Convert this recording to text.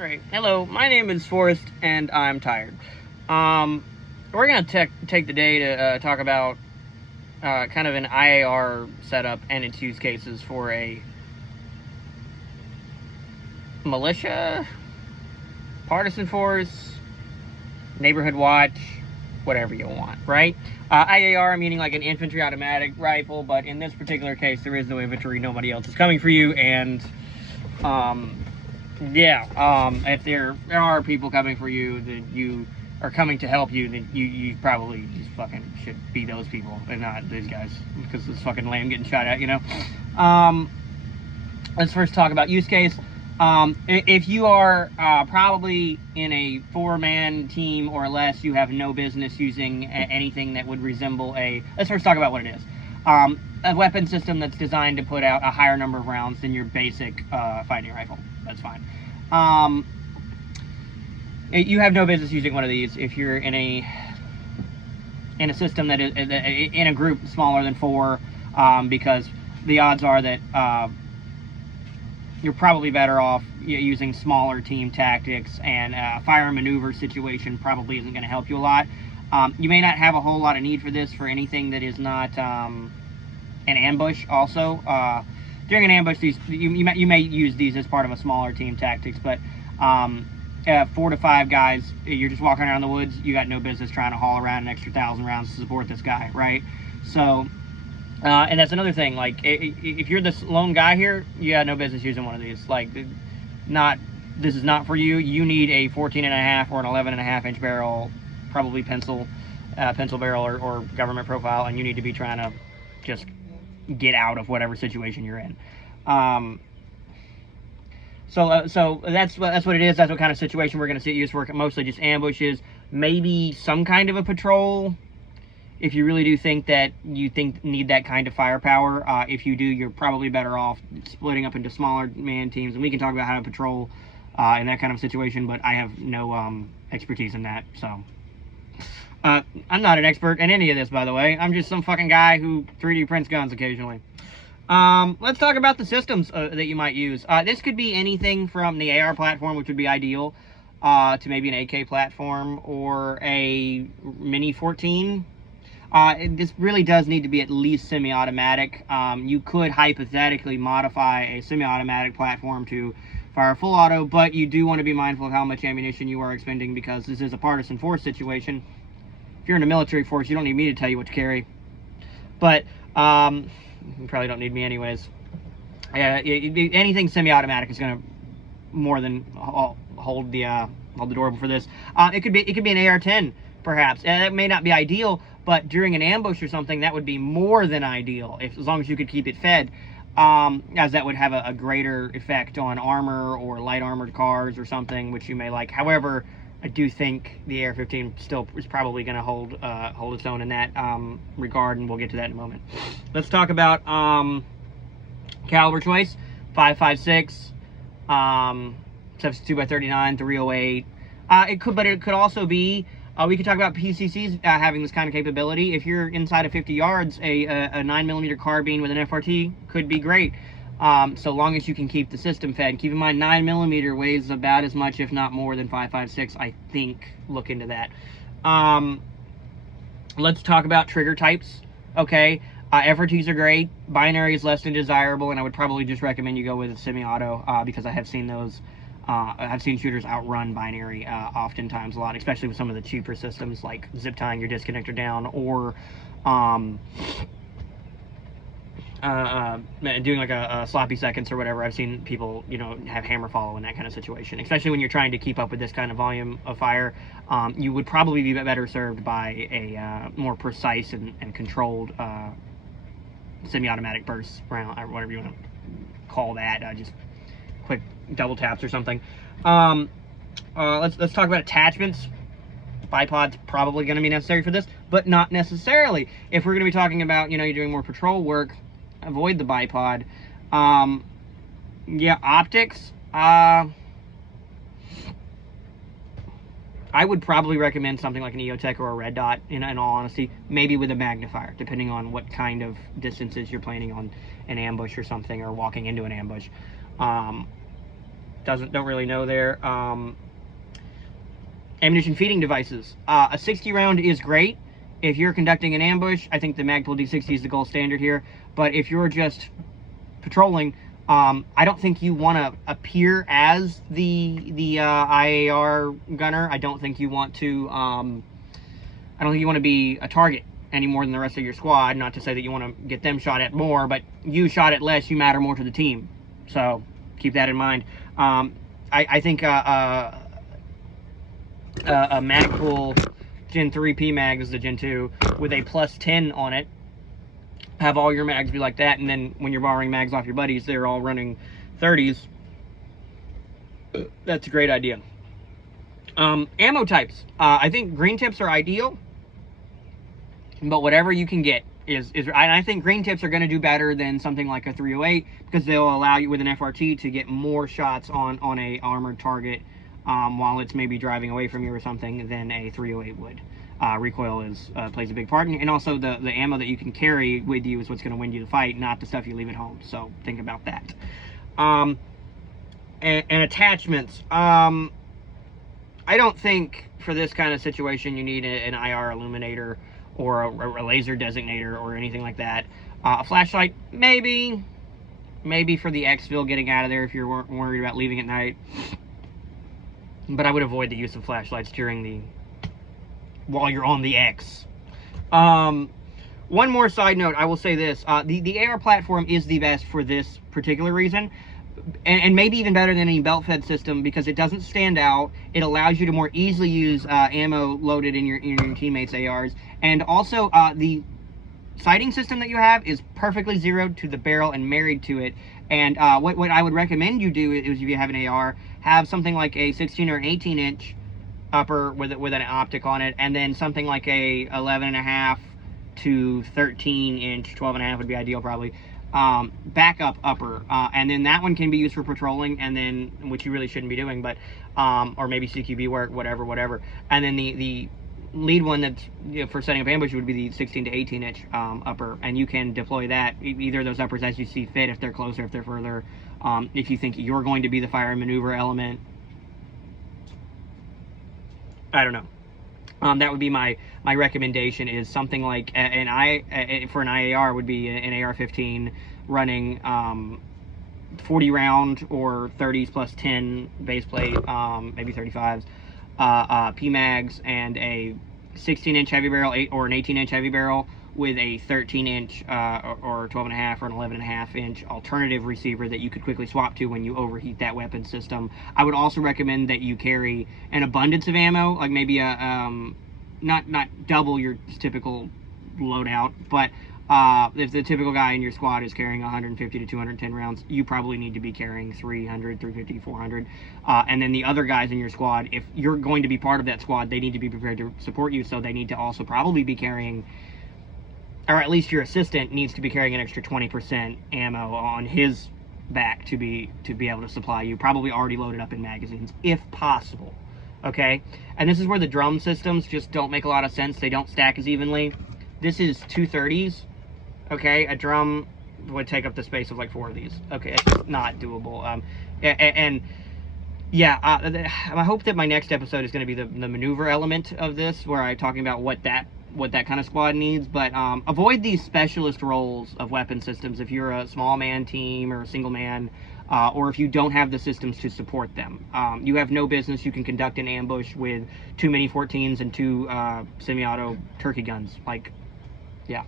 Alright, hello, my name is Forrest, and I'm tired. We're going to take the day to talk about kind of an IAR setup and its use cases for a militia, partisan force, neighborhood watch, whatever you want, right? IAR meaning like an infantry automatic rifle, but in this particular case, there is no infantry, nobody else is coming for you, and if there are people coming for you that you are coming to help you, then you probably just fucking should be those people and not these guys, because it's fucking lame getting shot at, you know. Let's first talk about use case. If you are probably in a 4-man team or less, you have no business using anything that would resemble let's first talk about what it is. A weapon system that's designed to put out a higher number of rounds than your basic fighting rifle. That's fine. You have no business using one of these if you're in a system that is in a group smaller than 4, because the odds are that you're probably better off using smaller team tactics, and fire and maneuver situation probably isn't going to help you a lot. You may not have a whole lot of need for this for anything that is not an ambush also. During an ambush, you may use these as part of a smaller team tactics, but 4 to 5 guys, you're just walking around the woods, you got no business trying to haul around an extra 1,000 rounds to support this guy, right? So, and that's another thing, like, if you're this lone guy here, you got no business using one of these. Like, this is not for you. You need a 14.5 or an 11.5 inch barrel, probably pencil barrel or government profile, and you need to be trying to just get out of whatever situation you're in. So that's what it is. That's what kind of situation we're going to see it used for. Mostly just ambushes, maybe some kind of a patrol. If you really do think that you need that kind of firepower, if you do, you're probably better off splitting up into smaller man teams. And we can talk about how to patrol in that kind of situation, but I have no expertise in that. So I'm not an expert in any of this, by the way. I'm just some fucking guy who 3D prints guns occasionally. Let's talk about the systems that you might use. This could be anything from the AR platform, which would be ideal, to maybe an AK platform or a Mini 14. This really does need to be at least semi-automatic. You could hypothetically modify a semi-automatic platform to fire full auto, but you do want to be mindful of how much ammunition you are expending, because this is a partisan force situation. If you're in a military force, you don't need me to tell you what to carry. But you probably don't need me anyways. Anything semi-automatic is going to more than hold the door for this. It could be an AR-10 perhaps. That may not be ideal, but during an ambush or something, that would be more than ideal, as long as you could keep it fed, as that would have a greater effect on armor or light armored cars or something, which you may like. However, I do think the AR-15 still is probably going to hold its own in that regard, and we'll get to that in a moment. Let's talk about caliber choice. 5.56, 72x39, 308. It could also be. We could talk about PCCs having this kind of capability. If you're inside of 50 yards, a 9mm carbine with an FRT could be great, so long as you can keep the system fed. Keep in mind, 9mm weighs about as much, if not more, than 5.56. I think. Look into that. Let's talk about trigger types. Okay, FRTs are great. Binary is less than desirable, and I would probably just recommend you go with a semi-auto, because I have seen those. I've seen shooters outrun binary oftentimes a lot, especially with some of the cheaper systems like zip tying your disconnector down, or doing like a sloppy seconds or whatever. I've seen people, have hammer follow in that kind of situation, especially when you're trying to keep up with this kind of volume of fire. You would probably be better served by a more precise and controlled semi-automatic burst round, or whatever you want to call that. Just quick double taps or something. Let's talk about attachments. Bipod's probably going to be necessary for this, but not necessarily. If we're going to be talking about, you're doing more patrol work, avoid the bipod. Optics. I would probably recommend something like an EOTech or a red dot, in all honesty, maybe with a magnifier, depending on what kind of distances you're planning on an ambush or something, or walking into an ambush. don't really know there. Ammunition feeding devices. A 60 round is great. If you're conducting an ambush, I think the Magpul D60 is the gold standard here. But if you're just patrolling, I don't think you want to appear as the IAR gunner. I don't think you want to. I don't think you want to be a target any more than the rest of your squad. Not to say that you want to get them shot at more, but you shot at less, you matter more to the team. So keep that in mind. I think a Magpul Gen 3 PMag is the Gen 2 with a +10 on it. Have all your mags be like that, and then when you're borrowing mags off your buddies, they're all running 30s. That's a great idea. Ammo types. I think green tips are ideal, but whatever you can get is and I think green tips are going to do better than something like a 308 because they'll allow you with an FRT to get more shots on a armored target while it's maybe driving away from you or something than a 308 would. Recoil plays a big part, and also the ammo that you can carry with you is what's going to win you the fight, not the stuff you leave at home. So think about that. And attachments. I don't think for this kind of situation you need an IR illuminator or a laser designator or anything like that. A flashlight, maybe for the exfil getting out of there if you're worried about leaving at night. But I would avoid the use of flashlights while you're on the X. One more side note, I will say this. The AR platform is the best for this particular reason. And maybe even better than any belt-fed system because it doesn't stand out. It allows you to more easily use ammo loaded in your teammates' ARs. And also, the sighting system that you have is perfectly zeroed to the barrel and married to it. And what I would recommend you do is if you have an AR, have something like a 16 or an 18-inch upper with an optic on it, and then something like a 11.5 to 13-inch, 12.5 would be ideal probably, backup upper, and then that one can be used for patrolling, and then which you really shouldn't be doing, but or maybe CQB work, whatever. And then the lead one that's for setting up ambush would be the 16 to 18-inch upper, and you can deploy that either of those uppers as you see fit, if they're closer, if they're further, if you think you're going to be the fire and maneuver element. I don't know. That would be my recommendation, is something like for an IAR would be an AR-15 running 40 round or 30s plus 10 base plate, maybe 35s, PMags, and a 16-inch heavy barrel or an 18-inch heavy barrel with a 13-inch or 12.5 or an 11.5-inch alternative receiver that you could quickly swap to when you overheat that weapon system. I would also recommend that you carry an abundance of ammo, like maybe a not double your typical loadout, but if the typical guy in your squad is carrying 150 to 210 rounds, you probably need to be carrying 300, 350, 400. And then the other guys in your squad, if you're going to be part of that squad, they need to be prepared to support you, so they need to also probably be carrying, or at least your assistant needs to be carrying an extra 20% ammo on his back to be able to supply you, probably already loaded up in magazines, if possible. Okay? And this is where the drum systems just don't make a lot of sense. They don't stack as evenly. This is 230s. Okay? A drum would take up the space of like 4 of these. Okay, it's not doable. Yeah, I hope that my next episode is going to be the maneuver element of this, where I'm talking about what that kind of squad needs. But avoid these specialist roles of weapon systems if you're a small man team or a single man, or if you don't have the systems to support them. You have no business. You can conduct an ambush with 2 Mini 14s and 2 semi-auto turkey guns. Like, yeah.